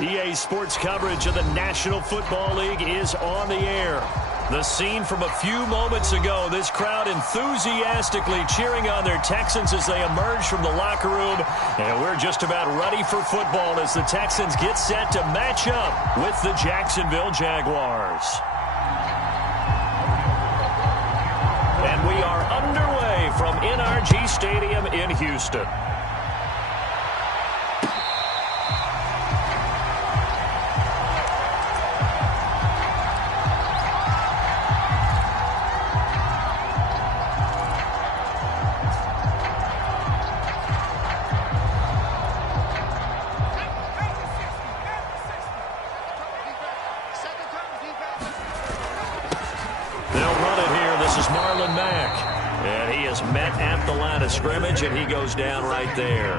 EA Sports coverage of the National Football League is on the air. The scene from a few moments ago, this crowd enthusiastically cheering on their Texans as they emerge from the locker room. And we're just about ready for football as the Texans get set to match up with the Jacksonville Jaguars. And we are underway from NRG Stadium in Houston. Scrimmage, and he goes down right there.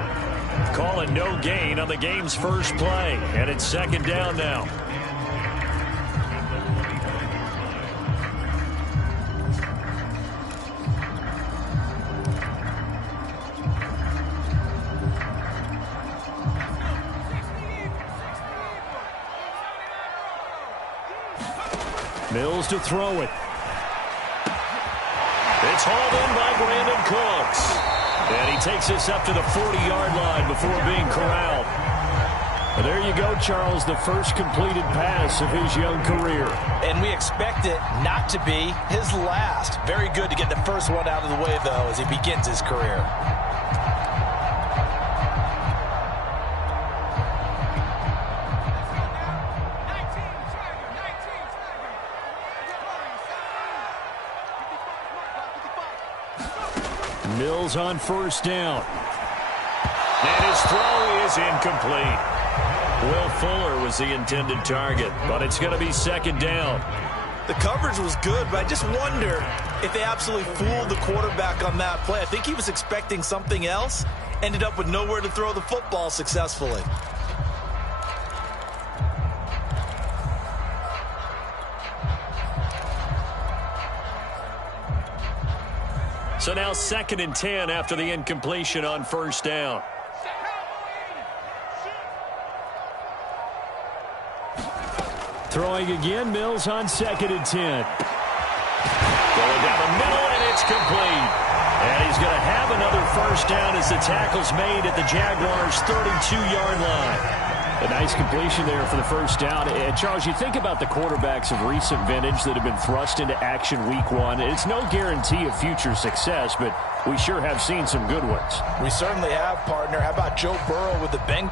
Call it no gain on the game's first play, and it's second down now. Mills to throw it. It's hauled in by Brandon Cooks. And he takes us up to the 40-yard line before being corralled. And there you go, Charles, the first completed pass of his young career. And we expect it not to be his last. Very good to get the first one out of the way, though, as he begins his career. Mills on first down. And his throw is incomplete. Will Fuller was the intended target, but it's going to be second down. The coverage was good, but I just wonder if they absolutely fooled the quarterback on that play. I think he was expecting something else, ended up with nowhere to throw the football successfully. So now 2nd and 10 after the incompletion on first down. Throwing again, Mills on 2nd and 10. Going down the middle, and it's complete. And he's going to have another first down as the tackle's made at the Jaguars' 32-yard line. A nice completion there for the first down. And Charles, you think about the quarterbacks of recent vintage that have been thrust into action week one. It's no guarantee of future success, but we sure have seen some good ones. We certainly have, partner. How about Joe Burrow with the Bengals?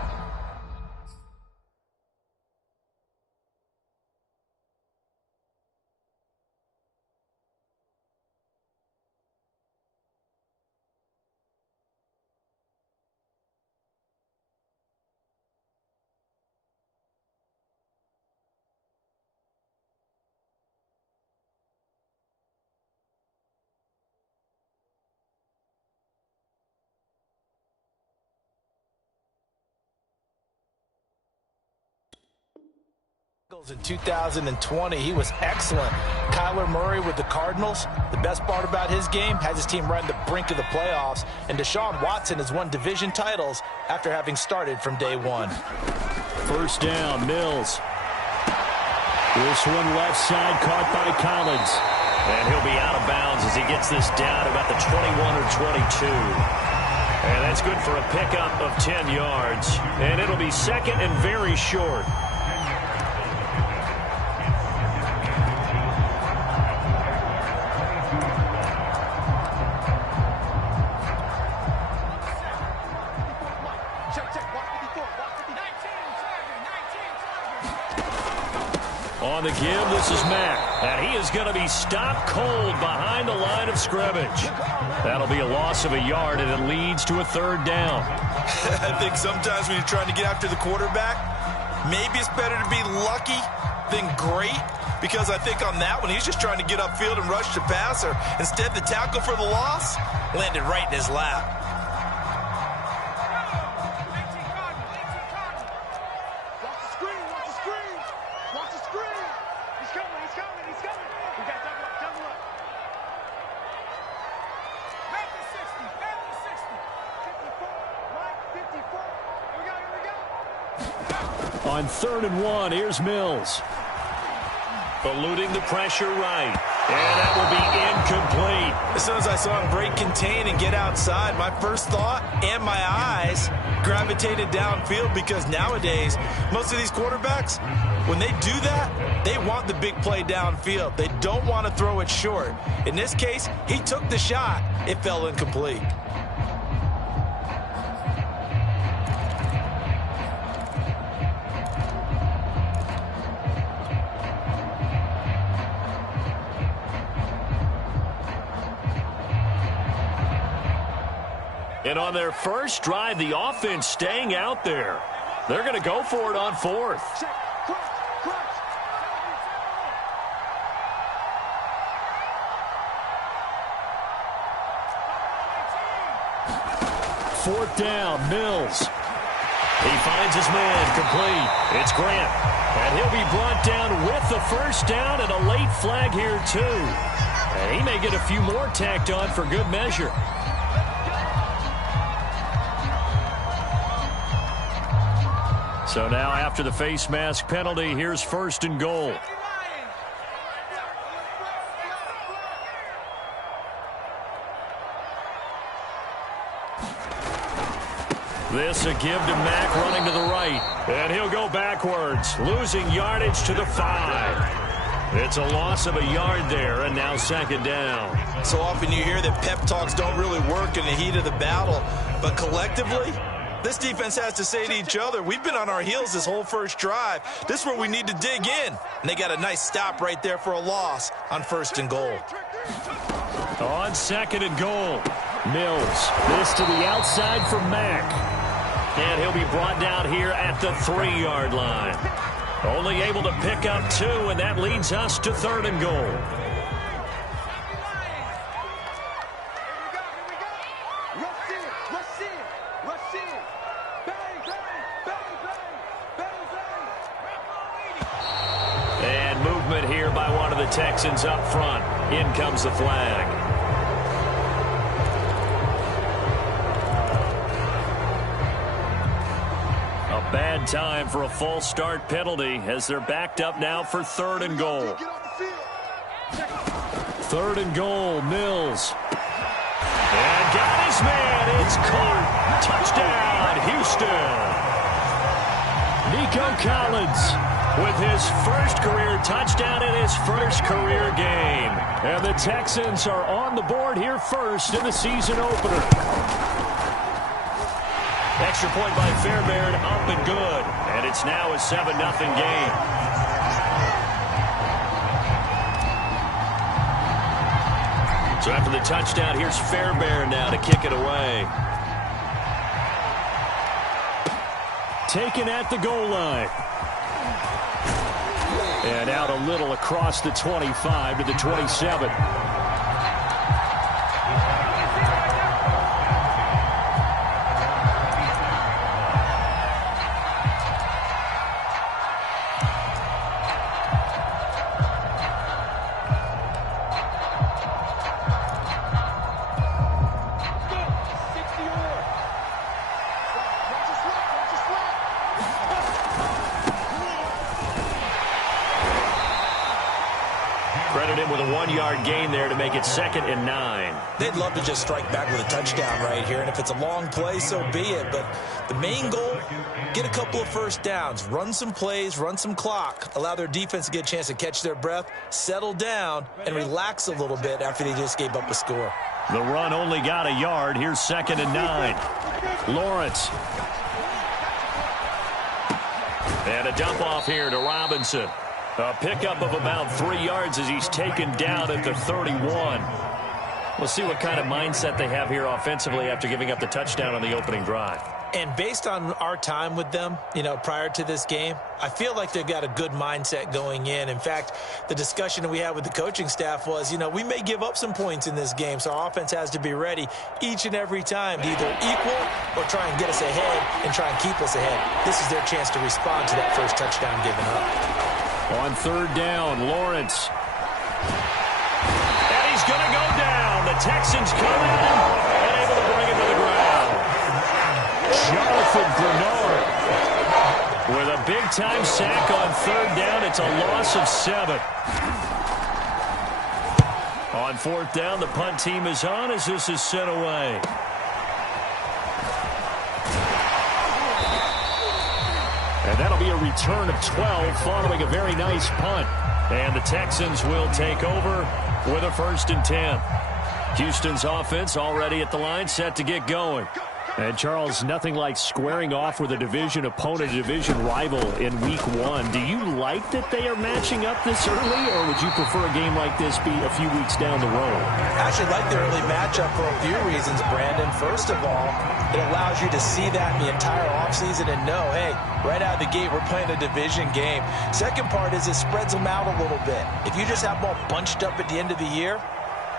In 2020, he was excellent. Kyler Murray with the Cardinals. The best part about his game, has his team right on the brink of the playoffs. And Deshaun Watson has won division titles after having started from day one. First down, Mills. This one left side, caught by Collins. And he'll be out of bounds as he gets this down about the 21 or 22. And that's good for a pickup of 10 yards. And it'll be second and very short. On the give, this is Mack, and he is going to be stopped cold behind the line of scrimmage. That'll be a loss of a yard, and it leads to a third down. I think sometimes when you're trying to get after the quarterback, maybe it's better to be lucky than great, because I think on that one, he's just trying to get upfield and rush the passer. Instead, the tackle for the loss landed right in his lap. On 3rd and 1, here's Mills. Eluding the pressure right. And that will be incomplete. As soon as I saw him break contain and get outside, my first thought and my eyes gravitated downfield, because nowadays, most of these quarterbacks, when they do that, they want the big play downfield. They don't want to throw it short. In this case, he took the shot. It fell incomplete. And on their first drive, the offense staying out there. They're going to go for it on 4th. Fourth down, Mills. He finds his man, complete. It's Grant. And he'll be brought down with the first down, and a late flag here, too. And he may get a few more tacked on for good measure. So now after the face mask penalty, here's 1st and goal. This a give to Mack running to the right. And he'll go backwards, losing yardage to the 5. It's a loss of a yard there, and now 2nd down. So often you hear that pep talks don't really work in the heat of the battle, but collectively, this defense has to say to each other, we've been on our heels this whole first drive. This is where we need to dig in. And they got a nice stop right there for a loss on 1st and goal. On 2nd and goal, Mills. This to the outside for Mack. And he'll be brought down here at the 3-yard line. Only able to pick up 2, and that leads us to 3rd and goal. And movement here by one of the Texans up front. In comes the flag. A bad time for a false start penalty as they're backed up now for 3rd and goal. 3rd and goal, Mills. And got his man. It's caught. Touchdown, Houston. Nico Collins with his first career touchdown in his first career game. And the Texans are on the board here first in the season opener. Extra point by Fairbairn, up and good. And it's now a 7-0 game. So after the touchdown, here's Fairbairn now to kick it away. Taken at the goal line. And out a little across the 25 to the 27. Credited with a 1-yard gain there to make it 2nd and 9. They'd love to just strike back with a touchdown right here, and if it's a long play, so be it. But the main goal, get a couple of first downs, run some plays, run some clock, allow their defense to get a chance to catch their breath, settle down, and relax a little bit after they just gave up a score. The run only got a yard. Here's 2nd and 9. Lawrence. And a dump off here to Robinson. A pickup of about 3 yards as he's taken down at the 31. We'll see what kind of mindset they have here offensively after giving up the touchdown on the opening drive. And based on our time with them, prior to this game, I feel like they've got a good mindset going in. In fact, the discussion that we had with the coaching staff was, we may give up some points in this game, so our offense has to be ready each and every time to either equal or try and get us ahead and try and keep us ahead. This is their chance to respond to that first touchdown given up. On 3rd down, Lawrence. And he's going to go down. The Texans come in and able to bring it to the ground. Jonathan Bernard. With a big-time sack on third down, it's a loss of 7. On fourth down, the punt team is on as this is sent away. And that'll be a return of 12 following a very nice punt. And the Texans will take over with a 1st and 10. Houston's offense already at the line, set to get going. And, Charles, nothing like squaring off with a division opponent, a division rival in Week 1. Do you like that they are matching up this early, or would you prefer a game like this be a few weeks down the road? I actually like the early matchup for a few reasons, Brandon. First of all, it allows you to see that in the entire offseason and know, hey, right out of the gate, we're playing a division game. Second part is it spreads them out a little bit. If you just have them all bunched up at the end of the year,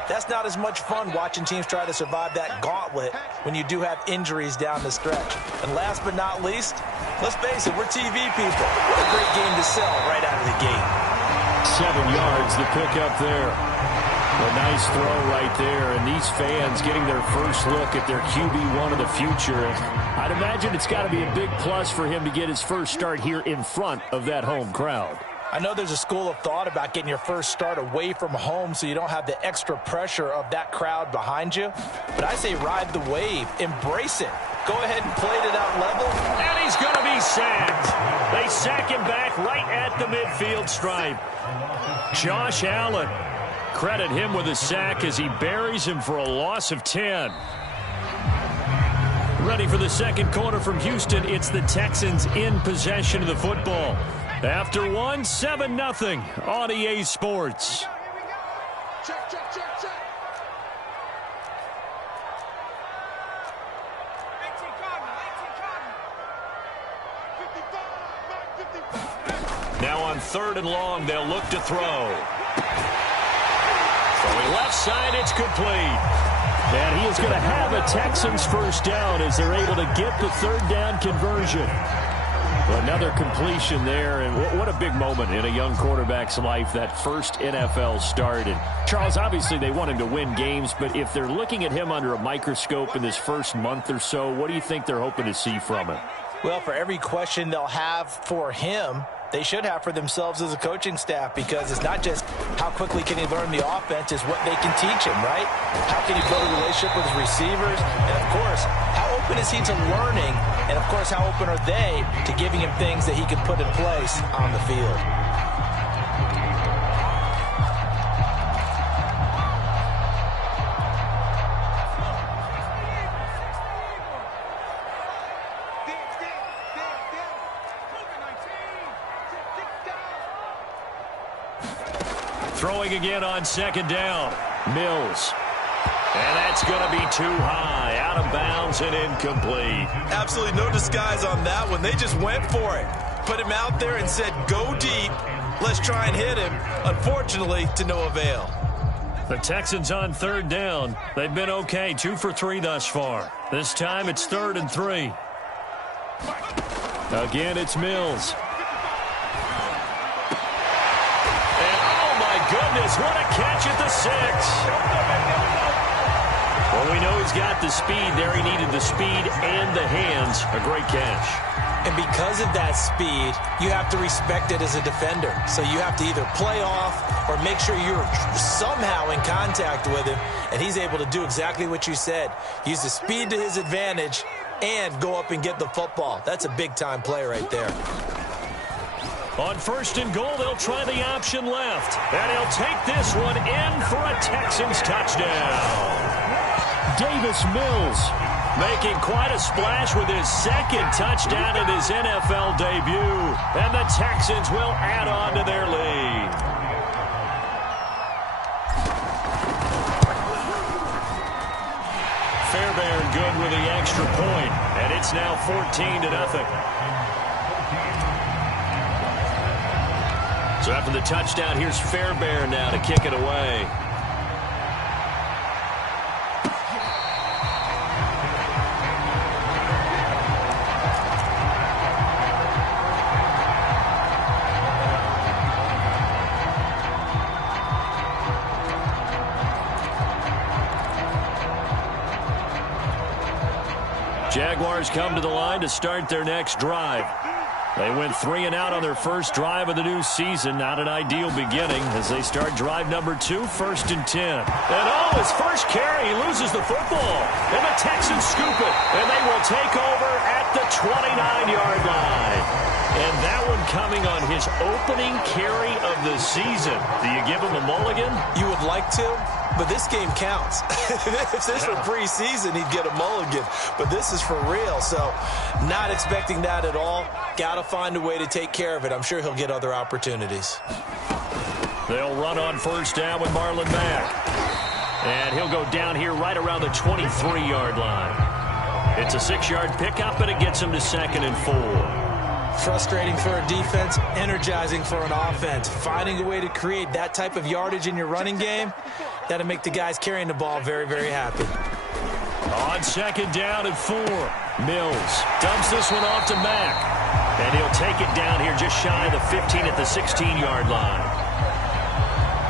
that's not as much fun watching teams try to survive that gauntlet when you do have injuries down the stretch. And last but not least, let's face it, we're TV people. What a great game to sell right out of the gate. 7 yards, the pickup there. A nice throw right there, and these fans getting their first look at their QB1 of the future. I'd imagine it's got to be a big plus for him to get his first start here in front of that home crowd. I know there's a school of thought about getting your first start away from home so you don't have the extra pressure of that crowd behind you. But I say ride the wave. Embrace it. Go ahead and play to that level. And he's going to be sacked. They sack him back right at the midfield stripe. Josh Allen. Credit him with a sack as he buries him for a loss of 10. Ready for the second quarter from Houston. It's the Texans in possession of the football. After 1, 7-0 on EA Sports. Check, check, check, check. 18 Cardinal. Now on 3rd and long, they'll look to throw. Throwing left side, it's complete. And he is going to have a Texans first down as they're able to get the 3rd down conversion. Another completion there, and what a big moment in a young quarterback's life, that first NFL start. And Charles, obviously they want him to win games, but if they're looking at him under a microscope in this first month or so, what do you think they're hoping to see from him? Well, for every question they'll have for him, they should have for themselves as a coaching staff, because it's not just how quickly can he learn the offense, it's what they can teach him, right? How can he build a relationship with his receivers? And, of course, how open is he to learning? And, of course, how open are they to giving him things that he can put in place on the field? Throwing again on 2nd down. Mills. And that's going to be too high. Out of bounds and incomplete. Absolutely no disguise on that one. They just went for it. Put him out there and said, go deep. Let's try and hit him. Unfortunately, to no avail. The Texans on 3rd down. They've been okay. 2 for 3 thus far. This time it's 3rd and 3. Again, it's Mills. Goodness, what a catch at the 6. Well, we know he's got the speed there. He needed the speed and the hands. A great catch. And because of that speed, you have to respect it as a defender. So you have to either play off or make sure you're somehow in contact with him. And he's able to do exactly what you said. Use the speed to his advantage and go up and get the football. That's a big-time play right there. On 1st and goal, they'll try the option left. And he'll take this one in for a Texans touchdown. Davis Mills making quite a splash with his 2nd touchdown in his NFL debut. And the Texans will add on to their lead. Fairbairn good with the extra point. And it's now 14-0. So after the touchdown, here's Fairbairn now to kick it away. Jaguars come to the line to start their next drive. They went 3 and out on their first drive of the new season. Not an ideal beginning as they start drive number 2, 1st and 10. And his first carry, he loses the football. And the Texans scoop it. And they will take over at the 29-yard line. And that one coming on his opening carry of the season. Do you give him a mulligan? You would like to, but this game counts. If this were preseason, he'd get a mulligan. But this is for real, so not expecting that at all. Got to find a way to take care of it. I'm sure he'll get other opportunities. They'll run on first down with Marlon Mack. And he'll go down here right around the 23-yard line. It's a 6-yard pickup, and it gets him to 2nd and 4. Frustrating for a defense, energizing for an offense. Finding a way to create that type of yardage in your running game, that'll make the guys carrying the ball very, very happy. On 2nd down and 4, Mills dumps this one off to Mack. And he'll take it down here just shy of the 15 at the 16-yard line.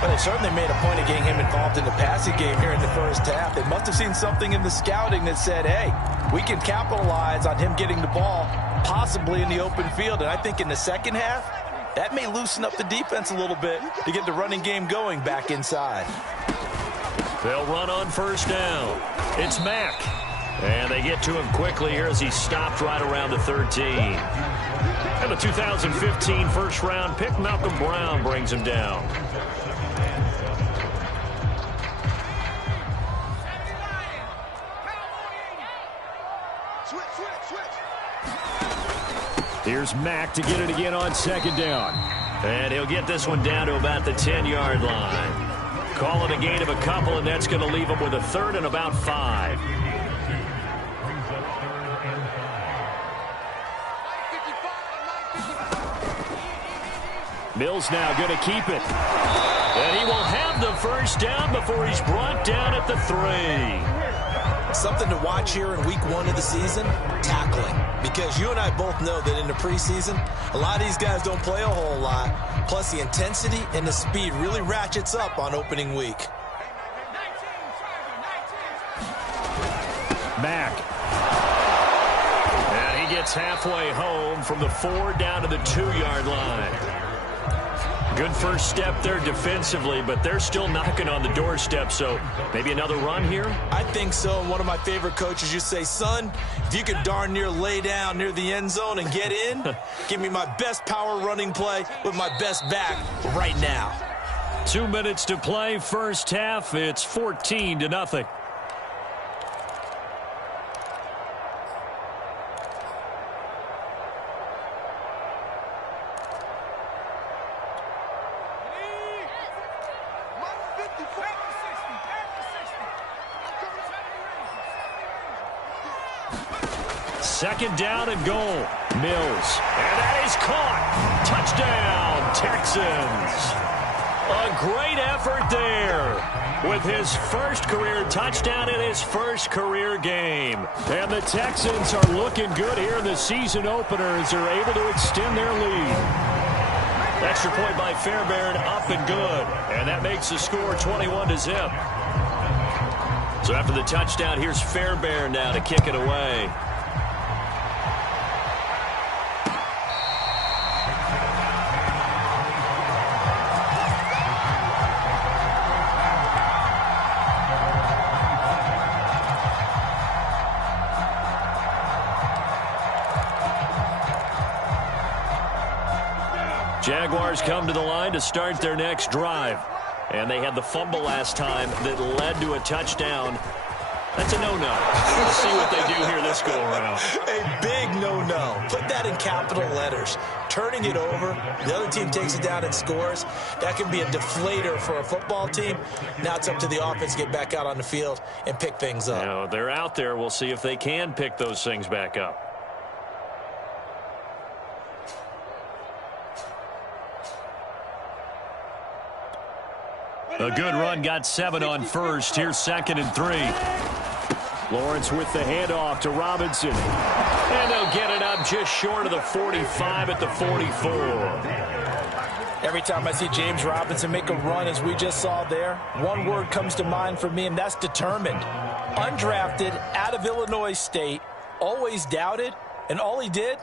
But they certainly made a point of getting him involved in the passing game here in the first half. They must have seen something in the scouting that said, hey, we can capitalize on him getting the ball, possibly in the open field. And I think in the second half, that may loosen up the defense a little bit to get the running game going back inside. They'll run on first down. It's Mack. And they get to him quickly here as he stopped right around the 13. And the 2015 first-round pick, Malcolm Brown, brings him down. Here's Mack to get it again on 2nd down. And he'll get this one down to about the 10-yard line. Call it a gain of a couple, and that's going to leave him with a 3rd and about 5. Mills now going to keep it. And he will have the first down before he's brought down at the 3. Something to watch here in week 1 of the season, tackling. Because you and I both know that in the preseason, a lot of these guys don't play a whole lot. Plus, the intensity and the speed really ratchets up on opening week. Mack. And he gets halfway home from the 4 down to the 2-yard line. Good first step there defensively, but they're still knocking on the doorstep, so maybe another run here? I think so. And one of my favorite coaches used to say, son, if you can darn near lay down near the end zone and get in, give me my best power running play with my best back right now. 2 minutes to play, first half. It's 14-0. Second down and goal. Mills. And that is caught. Touchdown, Texans. A great effort there with his first career touchdown in his first career game. And the Texans are looking good here in the season opener as they're able to extend their lead. Extra point by Fairbairn, up and good. And that makes the score 21-0. So after the touchdown, here's Fairbairn now to kick it away. Jaguars come to the line to start their next drive. And they had the fumble last time that led to a touchdown. That's a no-no. We'll see what they do here this go-around. A big no-no. Put that in capital letters. Turning it over, the other team takes it down and scores. That can be a deflator for a football team. Now it's up to the offense to get back out on the field and pick things up. Now, they're out there. We'll see if they can pick those things back up. A good run, got 7 on first. Here's 2nd and 3. Lawrence with the handoff to Robinson. And they'll get it up just short of the 45 at the 44. Every time I see James Robinson make a run, as we just saw there, one word comes to mind for me, and that's determined. Undrafted, out of Illinois State, always doubted, and all he did,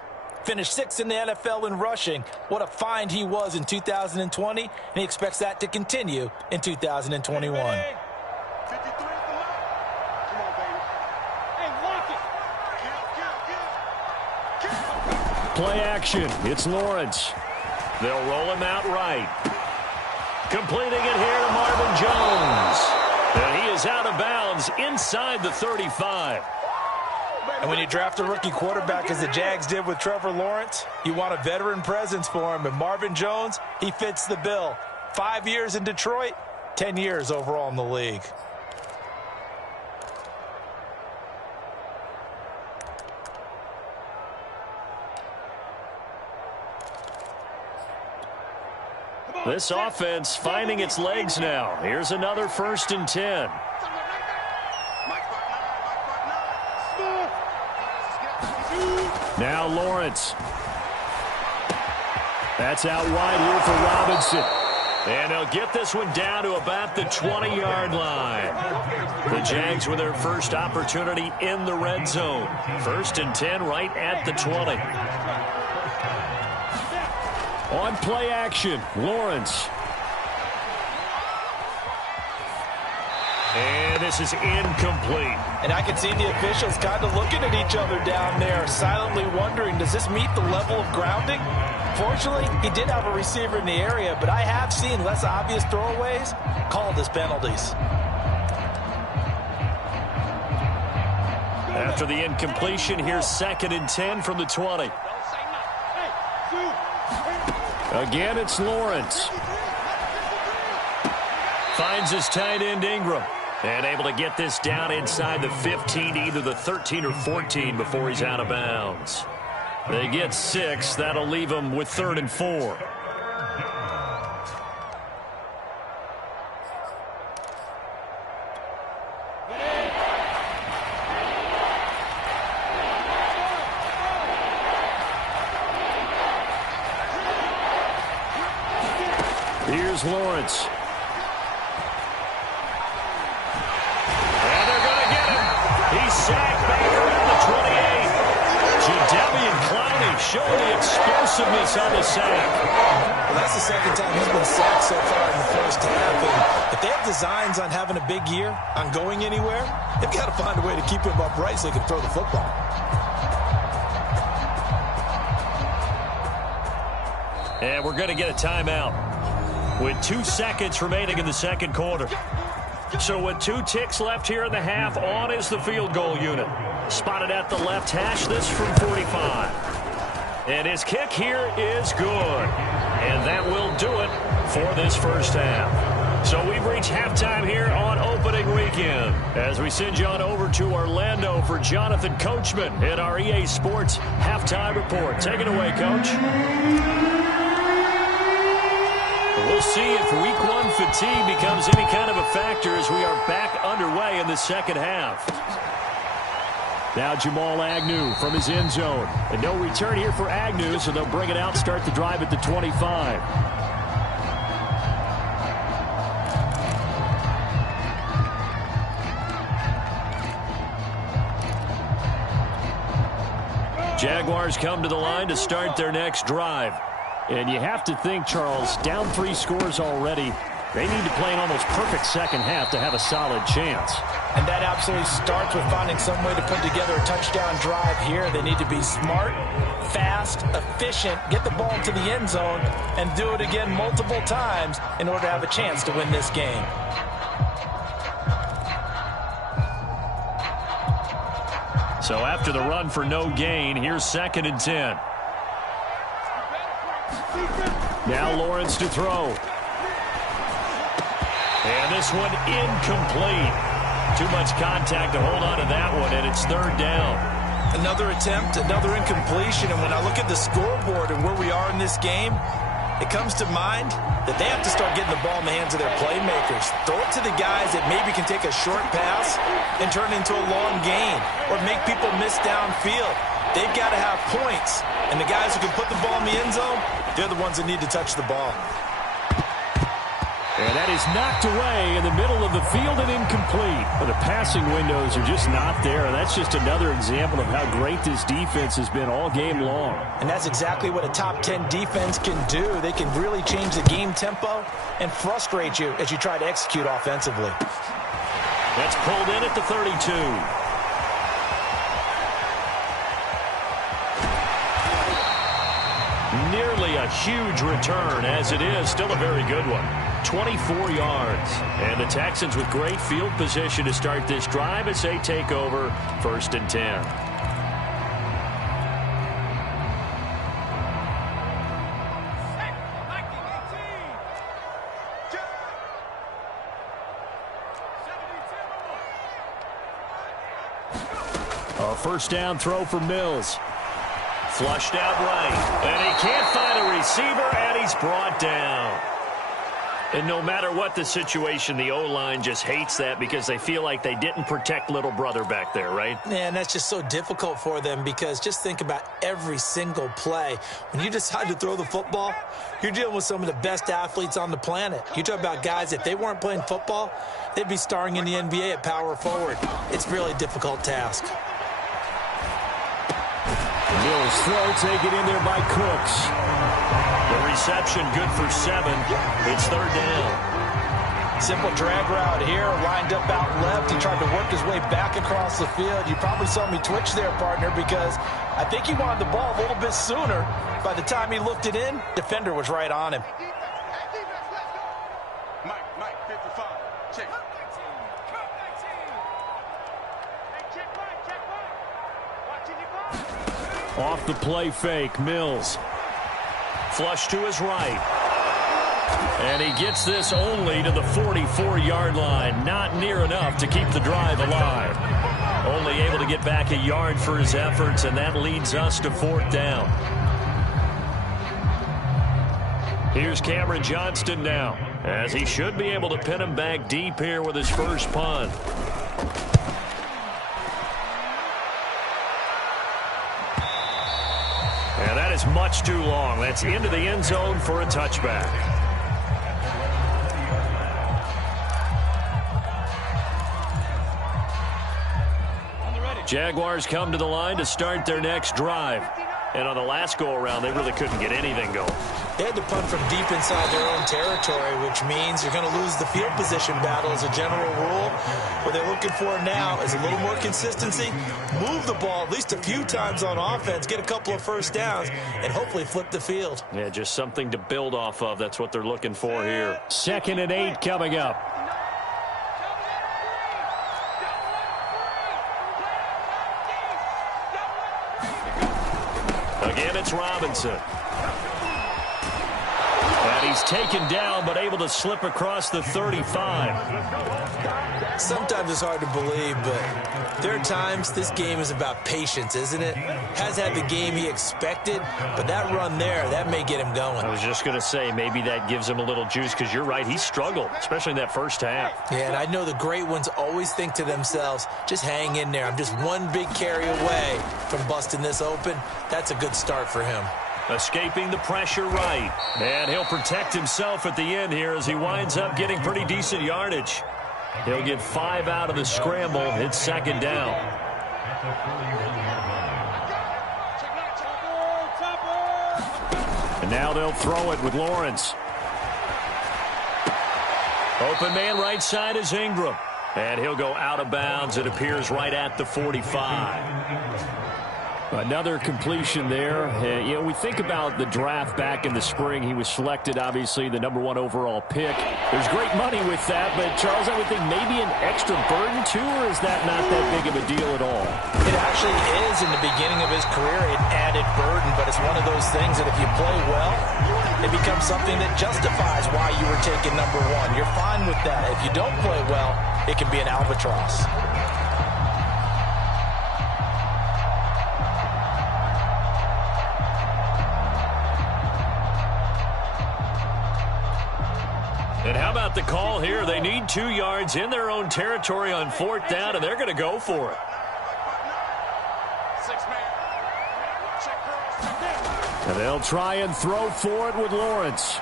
Finished 6th in the NFL in rushing. What a find he was in 2020, and he expects that to continue in 2021. Play action. It's Lawrence. They'll roll him out right. Completing it here to Marvin Jones. And he is out of bounds inside the 35. And when you draft a rookie quarterback, as the Jags did with Trevor Lawrence, you want a veteran presence for him. And Marvin Jones, he fits the bill. 5 years in Detroit, 10 years overall in the league. This offense finding its legs now. Here's another 1st and 10. Now Lawrence. That's out wide here for Robinson. And they'll get this one down to about the 20-yard line. The Jags with their first opportunity in the red zone. 1st and 10 right at the 20. On play action, Lawrence. And this is incomplete. And I can see the officials kind of looking at each other down there, silently wondering, does this meet the level of grounding? Fortunately, he did have a receiver in the area, but I have seen less obvious throwaways called as penalties. After the incompletion, here's 2nd and 10 from the 20. Again, it's Lawrence. Finds his tight end Ingram. And able to get this down inside the 15, either the 13 or 14 before he's out of bounds. They get 6. That'll leave them with 3rd and 4. Here's Lawrence. And they're going to get him. He's sacked back around the 28. Jadeveon Clowney showing the explosiveness on the sack. Well, that's the 2nd time he's been sacked so far in the first half. And if they have designs on having a big year, on going anywhere, they've got to find a way to keep him upright so he can throw the football. And we're going to get a timeout with 2 seconds remaining in the second quarter. So with 2 ticks left here in the half, on is the field goal unit. Spotted at the left hash, this from 45. And his kick here is good. And that will do it for this first half. So we've reached halftime here on opening weekend. As we send you on over to Orlando for Jonathan Coachman in our EA Sports halftime report. Take it away, Coach. We'll see if week 1 fatigue becomes any kind of a factor as we are back underway in the second half. Now Jamal Agnew from his end zone. And no return here for Agnew, so they'll bring it out, start the drive at the 25. Jaguars come to the line to start their next drive. And you have to think, Charles, down 3 scores already. They need to play an almost perfect second half to have a solid chance. And that absolutely starts with finding some way to put together a touchdown drive here. They need to be smart, fast, efficient, get the ball to the end zone, and do it again multiple times in order to have a chance to win this game. So after the run for no gain, here's 2nd and 10. Now Lawrence to throw. And this one incomplete. Too much contact to hold on to that one, and it's 3rd down. Another attempt, another incompletion, and when I look at the scoreboard and where we are in this game, it comes to mind that they have to start getting the ball in the hands of their playmakers. Throw it to the guys that maybe can take a short pass and turn it into a long gain or make people miss downfield. They've got to have points, and the guys who can put the ball in the end zone, they're the ones that need to touch the ball. And that is knocked away in the middle of the field and incomplete. Well, the passing windows are just not there. That's just another example of how great this defense has been all game long. And that's exactly what a top 10 defense can do. They can really change the game tempo and frustrate you as you try to execute offensively. That's pulled in at the 32. Nearly a huge return, as it is still a very good one. 24 yards. And the Texans with great field position to start this drive as they take over 1st and 10. A first down throw for Mills. Flushed out right. And he can't find a receiver, and he's brought down. And no matter what the situation, the O-line just hates that because they feel like they didn't protect little brother back there, right? Yeah, and that's just so difficult for them because just think about every single play. When you decide to throw the football, you're dealing with some of the best athletes on the planet. You talk about guys, if they weren't playing football, they'd be starring in the NBA at power forward. It's a really difficult task. Mills throw taken in there by Cooks. The reception good for 7. It's 3rd down. Simple drag route here, lined up out left. He tried to work his way back across the field. You probably saw me twitch there, partner, because I think he wanted the ball a little bit sooner. By the time he looked it in, defender was right on him. Mike, 55. Check. Off the play fake, Mills. Flush to his right. And he gets this only to the 44-yard line. Not near enough to keep the drive alive. Only able to get back a yard for his efforts, and that leads us to 4th down. Here's Cameron Johnston now, as he should be able to pin him back deep here with his first punt. And that is much too long. That's into the end zone for a touchback. Jaguars come to the line to start their next drive. And on the last go-around, they really couldn't get anything going. They had to punt from deep inside their own territory, which means you're going to lose the field position battle as a general rule. What they're looking for now is a little more consistency, move the ball at least a few times on offense, get a couple of first downs, and hopefully flip the field. Yeah, just something to build off of. That's what they're looking for here. 2nd and 8 coming up. Again, it's Robinson. And he's taken down, but able to slip across the 35. Sometimes it's hard to believe, but there are times this game is about patience, isn't it? Has had the game he expected, but that run there, that may get him going. I was just going to say, maybe that gives him a little juice, because you're right, he struggled, especially in that first half. Yeah, and I know the great ones always think to themselves, just hang in there. I'm just one big carry away from busting this open. That's a good start for him. Escaping the pressure right. And he'll protect himself at the end here as he winds up getting pretty decent yardage. He'll get 5 out of the scramble. It's 2nd down. And now they'll throw it with Lawrence. Open man right side is Ingram. And he'll go out of bounds. It appears right at the 45. Another completion there. You know, we think about the draft back in the spring. He was selected, obviously, the #1 overall pick. There's great money with that, but, Charles, I would think maybe an extra burden, too, or is that not that big of a deal at all? It actually is in the beginning of his career, an added burden, but it's one of those things that if you play well, it becomes something that justifies why you were taken #1. You're fine with that. If you don't play well, it can be an albatross. And how about the call here? They need 2 yards in their own territory on 4th down, and they're going to go for it. And they'll try and throw for it with Lawrence.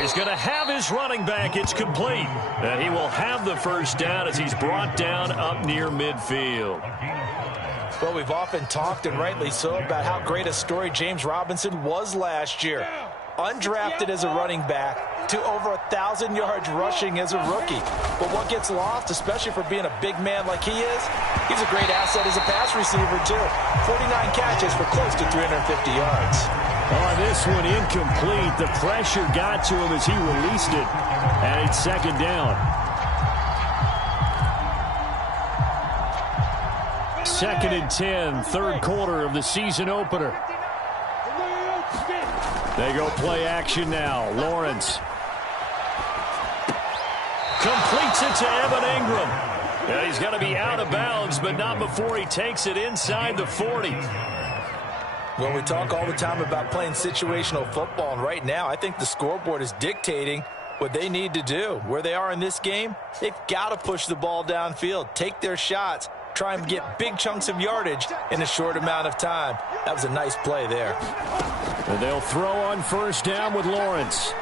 He's going to have his running back. It's complete. And he will have the first down as he's brought down up near midfield. Well, we've often talked, and rightly so, about how great a story James Robinson was last year. Undrafted as a running back to over 1,000 yards rushing as a rookie. But what gets lost, especially for being a big man like he is, he's a great asset as a pass receiver, too. 49 catches for close to 350 yards. Oh, this one incomplete. The pressure got to him as he released it. And it's second down. Second and 10, third quarter of the season opener. They go play action now. Lawrence completes it to Evan Ingram. And he's going to be out of bounds, but not before he takes it inside the 40. Well, we talk all the time about playing situational football, and right now I think the scoreboard is dictating what they need to do. Where they are in this game, they've got to push the ball downfield, take their shots, try and get big chunks of yardage in a short amount of time. That was a nice play there. And they'll throw on first down with Lawrence.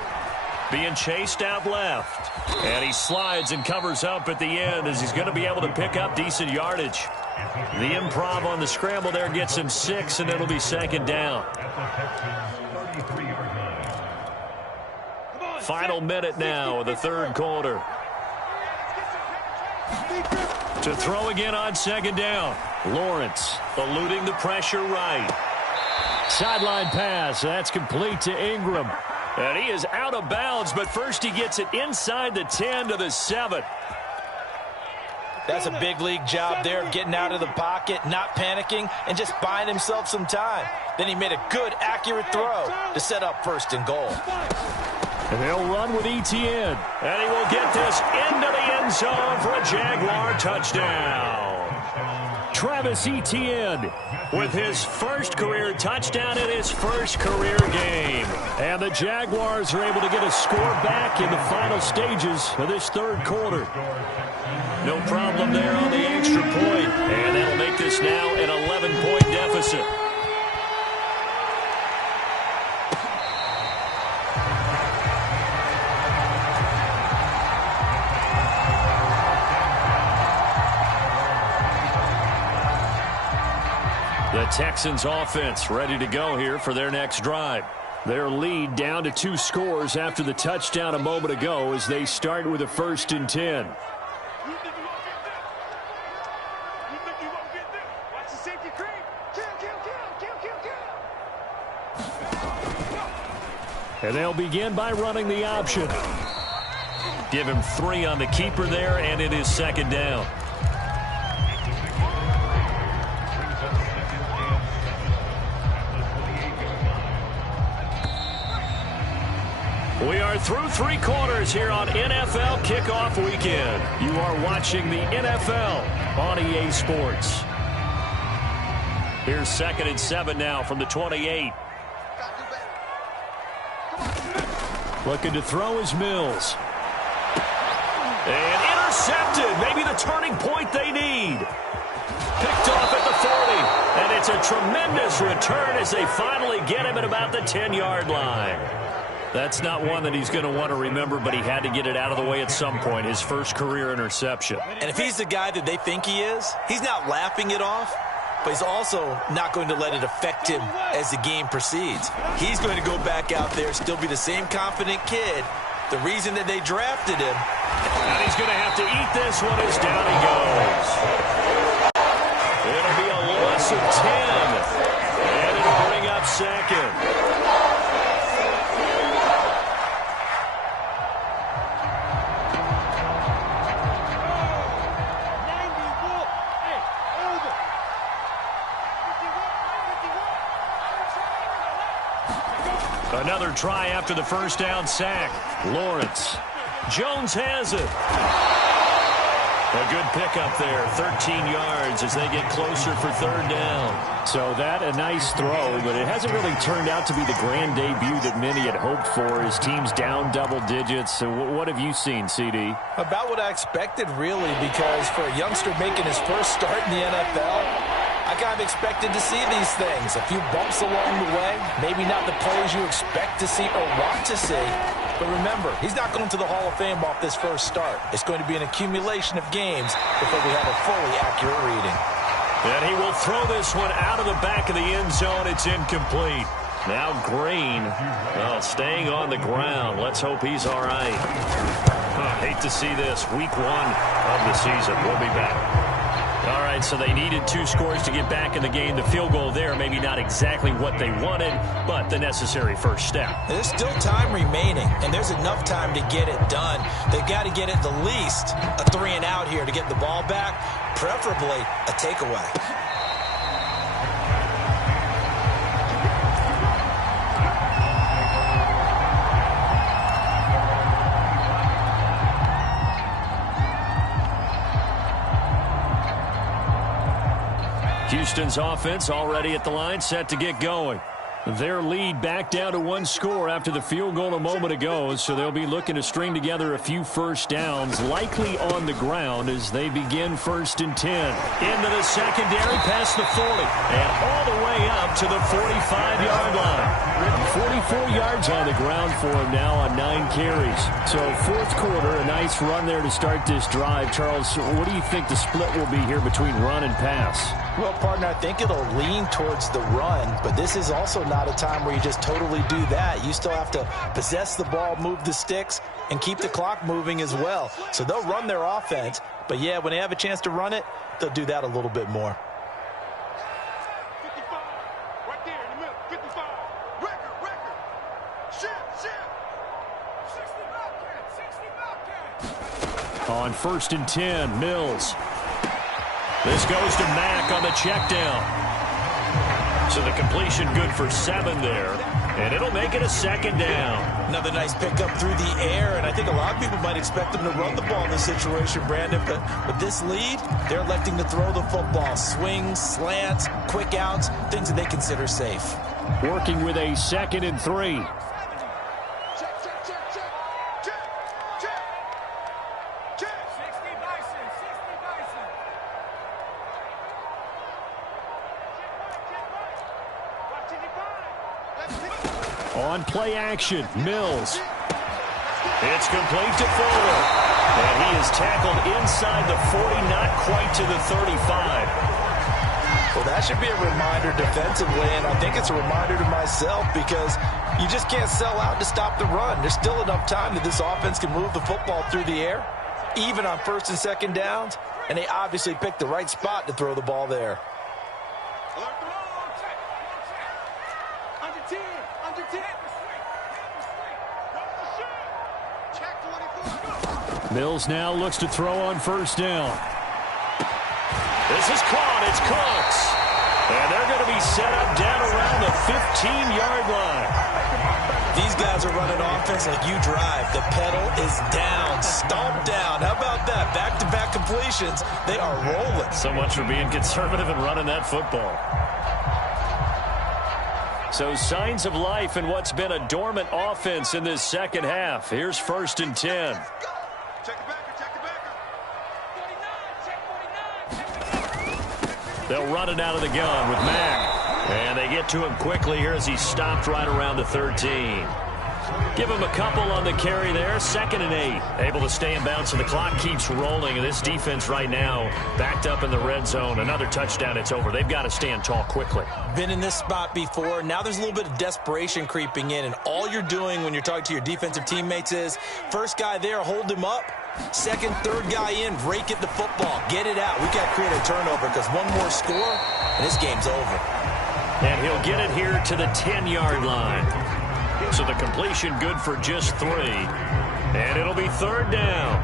Being chased out left. And he slides and covers up at the end as he's going to be able to pick up decent yardage. The improv on the scramble there gets him 6, and it'll be second down. Final minute now of the third quarter. To throw again on second down. Lawrence eluding the pressure right. Sideline pass. That's complete to Ingram. And he is out of bounds, but first he gets it inside the 10 to the 7. That's a big league job there of getting out of the pocket, not panicking, and just buying himself some time. Then he made a good, accurate throw to set up first and goal. And they'll run with ETN. And he will get this into the end zone for a Jaguar touchdown. Travis Etienne with his first career touchdown in his first career game. And the Jaguars are able to get a score back in the final stages of this third quarter. No problem there on the extra point. And that'll make this now an 11-point deficit. The Texans offense ready to go here for their next drive. Their lead down to 2 scores after the touchdown a moment ago as they start with a 1st and 10. And they'll begin by running the option. Give him 3 on the keeper there, and it is second down. We are through 3 quarters here on NFL Kickoff Weekend. You are watching the NFL on EA Sports. Here's 2nd and 7 now from the 28. Looking to throw is Mills. And intercepted. Maybe the turning point they need. Picked off at the 40. And it's a tremendous return as they finally get him at about the 10-yard line. That's not one that he's going to want to remember, but he had to get it out of the way at some point, his first career interception. And if he's the guy that they think he is, he's not laughing it off, but he's also not going to let it affect him as the game proceeds. He's going to go back out there, still be the same confident kid, the reason that they drafted him. And he's going to have to eat this one as down he goes. It'll be a loss of 10, and it'll bring up second. Another try after the first down sack. Lawrence. Jones has it. A good pickup there. 13 yards as they get closer for third down. So that a nice throw, but it hasn't really turned out to be the grand debut that many had hoped for. His team's down double digits. So what have you seen, CD? About what I expected, really, because for a youngster making his first start in the NFL, I I kind of expected to see these things. A few bumps along the way. Maybe not the plays you expect to see or want to see. But remember, he's not going to the Hall of Fame off this first start. It's going to be an accumulation of games before we have a fully accurate reading. And he will throw this one out of the back of the end zone. It's incomplete. Now Green, well, staying on the ground. Let's hope he's all right. Hate to see this. Week 1 of the season. We'll be back. All right, so they needed 2 scores to get back in the game. The field goal there, maybe not exactly what they wanted, but the necessary first step. There's still time remaining, and there's enough time to get it done. They've got to get at the least a 3-and-out here to get the ball back, preferably a takeaway. Houston's offense already at the line, set to get going. Their lead back down to 1 score after the field goal a moment ago, so they'll be looking to string together a few first downs, likely on the ground as they begin 1st and 10. Into the secondary, past the 40, and all the way up to the 45-yard line. 44 yards on the ground for him now on 9 carries. So 4th quarter, a nice run there to start this drive. Charles, what do you think the split will be here between run and pass? Well, partner, I think it'll lean towards the run, but this is also not a time where you just totally do that. You still have to possess the ball, move the sticks, and keep the clock moving as well. So they'll run their offense, but yeah, when they have a chance to run it, they'll do that a little bit more. 55, right there in the middle, 55. Record. Shift. 60 Bobcats. On 1st and 10, Mills. This goes to Mack on the check down. So the completion good for 7 there, and it'll make it a 2nd down. Another nice pickup through the air, and I think a lot of people might expect them to run the ball in this situation, Brandon, but with this lead, they're electing to throw the football. Swings, slants, quick outs, things that they consider safe. Working with a 2nd and 3. On play action, Mills. It's complete to Fuller. And he is tackled inside the 40, not quite to the 35. Well, that should be a reminder defensively, and I think it's a reminder to myself because you just can't sell out to stop the run. There's still enough time that this offense can move the football through the air, even on 1st and 2nd downs, and they obviously picked the right spot to throw the ball there. Mills now looks to throw on 1st down. This is caught. It's Cooks. And they're going to be set up down around the 15-yard line. These guys are running offense like you drive. The pedal is down, stomped down. How about that? Back-to-back completions. They are rolling. So much for being conservative and running that football. So signs of life in what's been a dormant offense in this 2nd half. Here's 1st and 10. They'll run it out of the gun with Mack. And they get to him quickly here as he stopped right around the 13. Give him a couple on the carry there. 2nd and 8. Able to stay in bounds, and the clock keeps rolling. And this defense right now backed up in the red zone. Another touchdown, it's over. They've got to stand tall quickly. Been in this spot before. Now there's a little bit of desperation creeping in. And all you're doing when you're talking to your defensive teammates is, first guy there, hold him up. 2nd, 3rd guy in, rake at the football. Get it out. We've got to create a turnover because one more score, and this game's over. And he'll get it here to the 10-yard line. So the completion good for just 3. And it'll be 3rd down.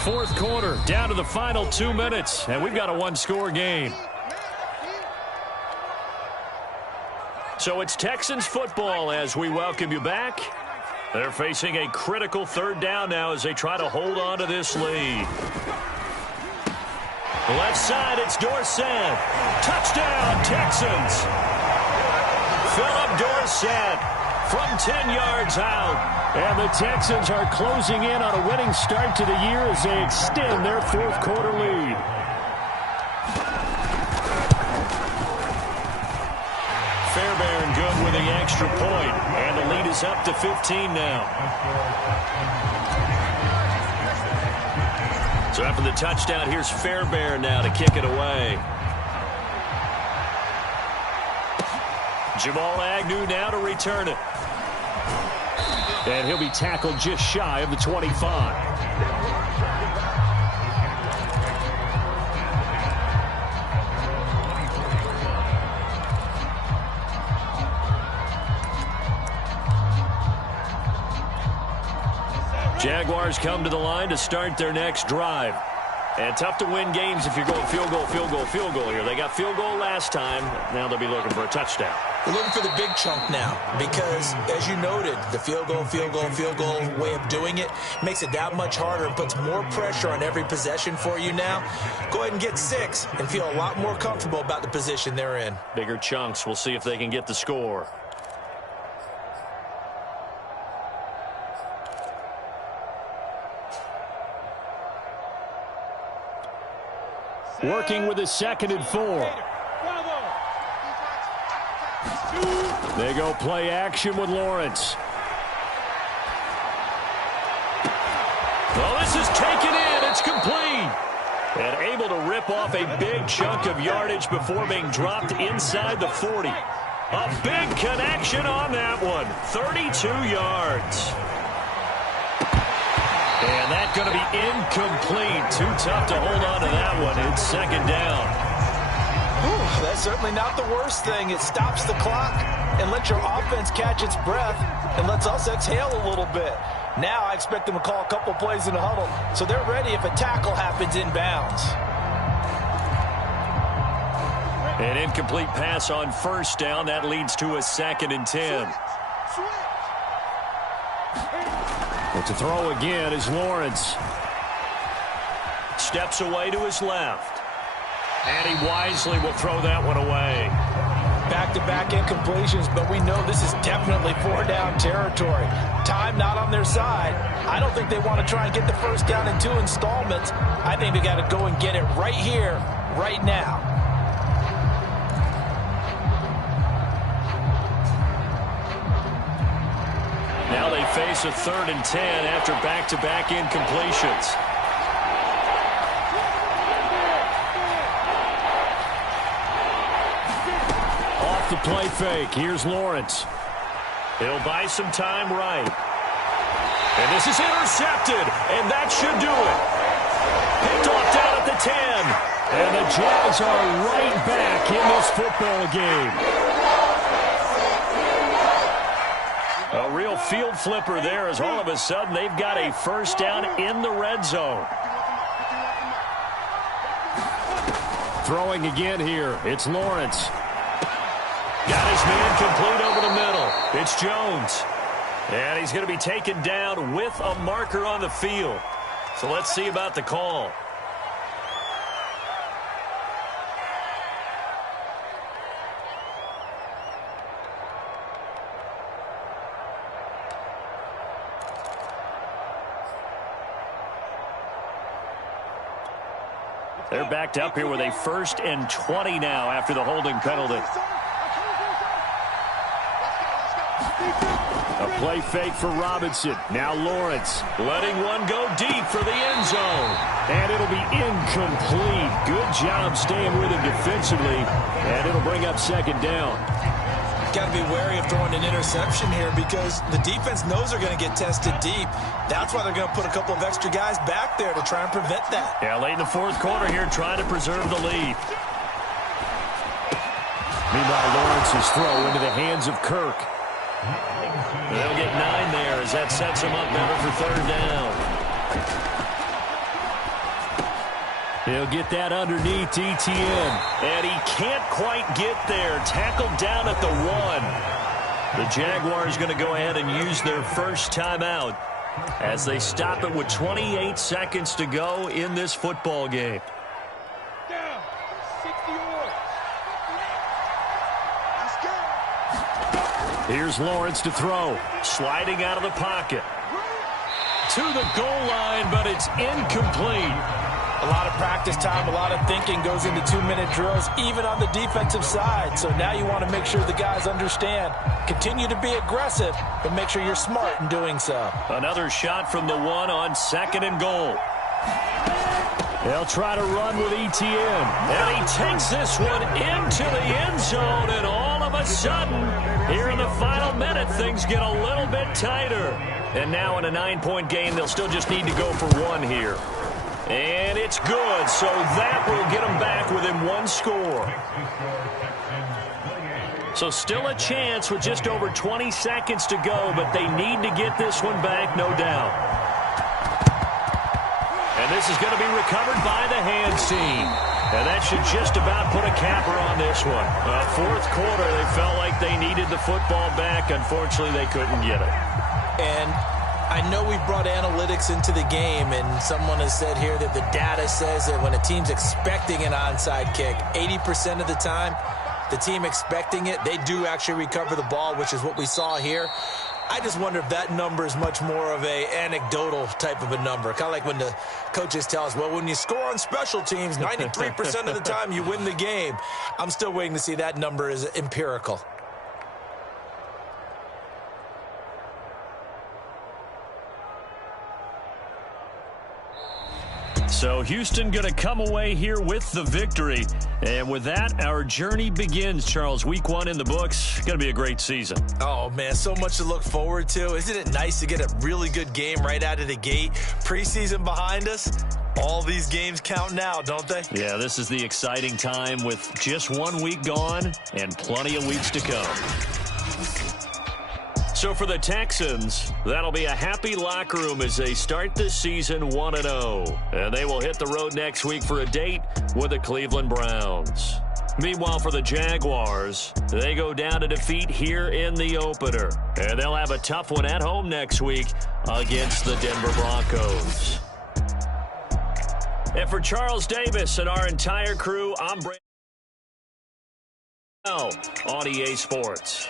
4th quarter, down to the final 2 minutes. And we've got a 1-score game. So it's Texans football as we welcome you back. They're facing a critical 3rd down now as they try to hold on to this lead. Left side, it's Dorsett. Touchdown, Texans. Philip Dorsett from 10 yards out. And the Texans are closing in on a winning start to the year as they extend their 4th quarter lead. good with the extra point, and the lead is up to 15 now. So after the touchdown, here's Fairbairn now to kick it away. Jamal Agnew now to return it. And he'll be tackled just shy of the 25. Jaguars come to the line to start their next drive. And tough to win games if you're going field goal, field goal, field goal here. They got field goal last time. Now they'll be looking for a touchdown. They're looking for the big chunk now because, as you noted, the field goal way of doing it makes it that much harder and puts more pressure on every possession for you now. Go ahead and get 6 and feel a lot more comfortable about the position they're in. Bigger chunks. We'll see if they can get the score. Working with a 2nd and 4. They go play action with Lawrence. Well, this is taken in. It's complete. And able to rip off a big chunk of yardage before being dropped inside the 40. A big connection on that one. 32 yards. And that's going to be incomplete. Too tough to hold on to that one. It's 2nd down. Whew, that's certainly not the worst thing. It stops the clock and lets your offense catch its breath and lets us exhale a little bit. Now I expect them to call a couple plays in the huddle, so they're ready if a tackle happens inbounds. An incomplete pass on 1st down. That leads to a 2nd and 10. But to throw again is Lawrence. Steps away to his left. And he wisely will throw that one away. Back-to-back incompletions, but we know this is definitely 4-down territory. Time not on their side. I don't think they want to try and get the 1st down in 2 installments. I think they got to go and get it right here, right now. Now they face a 3rd and 10 after back-to-back incompletions. Off the play fake. Here's Lawrence. He'll buy some time right. And this is intercepted, and that should do it. Picked off down at the 10. And the Jags are right back in this football game. A real field flipper there as all of a sudden they've got a 1st down in the red zone. Throwing again here. It's Lawrence. Got his man complete over the middle. It's Jones. And he's going to be taken down with a marker on the field. So let's see about the call. They're backed up here with a 1st and 20 now after the holding penalty. A play fake for Robinson. Now Lawrence letting one go deep for the end zone. And it'll be incomplete. Good job staying with him defensively. And it'll bring up 2nd down. Got to be wary of throwing an interception here because the defense knows they're going to get tested deep. That's why they're going to put a couple of extra guys back there to try and prevent that. Yeah, late in the 4th quarter here, trying to preserve the lead. Meanwhile, Lawrence's throw into the hands of Kirk. They'll get 9 there as that sets him up better for 3rd down. He'll get that underneath ETN. And he can't quite get there. Tackled down at the 1. The Jaguars going to go ahead and use their 1st timeout as they stop it with 28 seconds to go in this football game. Here's Lawrence to throw. Sliding out of the pocket. To the goal line, but it's incomplete. A lot of practice time, a lot of thinking goes into 2-minute drills, even on the defensive side. So now you want to make sure the guys understand. Continue to be aggressive, but make sure you're smart in doing so. Another shot from the one on 2nd and goal. They'll try to run with Etienne. And he takes this one into the end zone, and all of a sudden, here in the final minute, things get a little bit tighter. And now in a 9-point game, they'll still just need to go for one here. And it's good, so that will get them back within one score. So still a chance with just over 20 seconds to go, but they need to get this one back, no doubt. And this is going to be recovered by the hands team. And that should just about put a capper on this one. Fourth quarter, they felt like they needed the football back. Unfortunately, they couldn't get it. And I know we brought analytics into the game, and someone has said here that the data says that when a team's expecting an onside kick, 80% of the time, the team expecting it, they do actually recover the ball, which is what we saw here. I just wonder if that number is much more of a anecdotal type of a number. Kind of like when the coaches tell us, well, when you score on special teams, 93% of the time you win the game. I'm still waiting to see that number is empirical. So Houston going to come away here with the victory. And with that, our journey begins, Charles. Week 1 in the books. Going to be a great season. Oh, man, so much to look forward to. Isn't it nice to get a really good game right out of the gate? Preseason behind us. All these games count now, don't they? Yeah, this is the exciting time with just 1 week gone and plenty of weeks to come. So for the Texans, that'll be a happy locker room as they start this season 1-0. And they will hit the road next week for a date with the Cleveland Browns. Meanwhile, for the Jaguars, they go down to defeat here in the opener. And they'll have a tough one at home next week against the Denver Broncos. And for Charles Davis and our entire crew, I'm Brandon on EA Sports.